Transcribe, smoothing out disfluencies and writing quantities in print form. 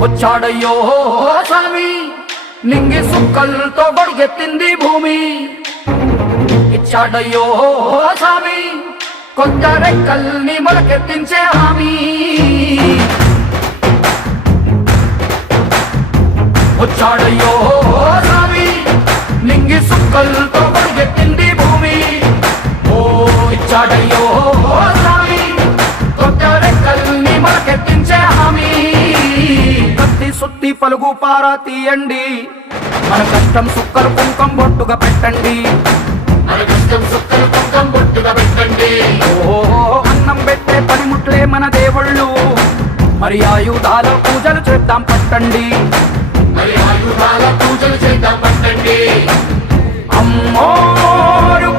వచ్చాడయ్యో స్వామి నింగి సుక్కలతో బడిగెత్తింది భూమి ఇచ్చాడయ్యో స్వామి కొత్త రెక్కల్ని మొలకెత్తించే హామీ వచ్చాడయ్యో స్వామి నింగి సుక్కలతో బడిగెత్తింది భూమి ఓ ఇచ్చాడయ్యో స్వామి కొత్త రెక్కల్ని మొలకెత్తించే హామీ కత్తి సుత్తి పలుగు పారా తీయండి మన కష్టం సుక్కలు కుంకం బొట్టుగా పెట్టండి ఓ అన్నం పెట్టే పనిముట్లే మన దేవుళ్ళు మరి ఆయుధాల పూజలు చేద్దాం పట్టండి అమ్మోరు